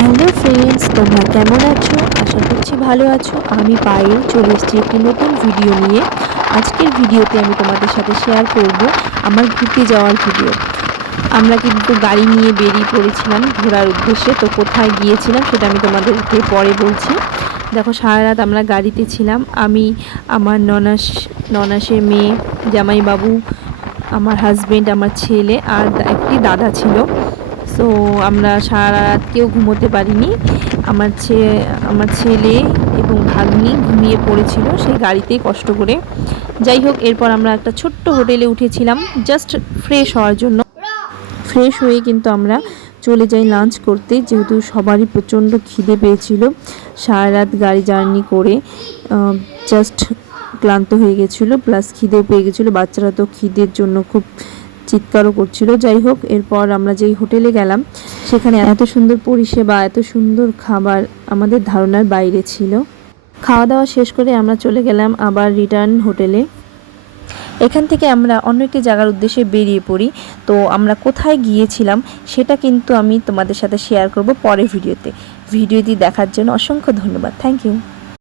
Hello friends, তোমরা কেমন আছো? আশা করছি ভালো আছো। আমি পায়েল চলে এসেছি একটি নতুন ভিডিও নিয়ে। আজকের ভিডিওতে আমি তোমাদের সাথে শেয়ার করব আমার ঘুরতে যাওয়ার ভিডিও। আমরা কিন্তু গাড়ি নিয়ে বেরিয়ে পড়েছিলাম ঘোরার উদ্দেশ্যে। তো কোথায় গিয়েছিলাম সেটা আমি তোমাদেরকে পরে বলছি। দেখো, সারা রাত আমরা গাড়িতে ছিলাম। আমি, আমার ননাসের মেয়ে, জামাইবাবু, আমার হাজবেন্ড, আমার ছেলে আর একটি দাদা ছিল। সো আমরা সারা রাত কেউ ঘুমোতে পারিনি। আমার ছেলে এবং ভাগ্নি ঘুমিয়ে পড়েছিল সেই গাড়িতেই কষ্ট করে। যাই হোক, এরপর আমরা একটা ছোট্ট হোটেলে উঠেছিলাম জাস্ট ফ্রেশ হওয়ার জন্য। ফ্রেশ হয়ে কিন্তু আমরা চলে যাই লাঞ্চ করতে, যেহেতু সবারই প্রচণ্ড খিদে পেয়েছিল। সারা রাত গাড়ি জার্নি করে জাস্ট ক্লান্ত হয়ে গেছিলো, প্লাস খিদেও পেয়ে গেছিলো। বাচ্চারা তো খিদের জন্য খুব চিৎকারও করছিল। যাই হোক, এরপর আমরা যেই হোটেলে গেলাম সেখানে এত সুন্দর পরিষেবা, এত সুন্দর খাবার আমাদের ধারণার বাইরে ছিল। খাওয়া দাওয়া শেষ করে আমরা চলে গেলাম আবার রিটার্ন হোটেলে। এখান থেকে আমরা অন্য একটি জায়গার উদ্দেশ্যে বেরিয়ে পড়ি। তো আমরা কোথায় গিয়েছিলাম সেটা কিন্তু আমি তোমাদের সাথে শেয়ার করব পরের ভিডিওতে। ভিডিওটি দেখার জন্য অসংখ্য ধন্যবাদ। Thank you.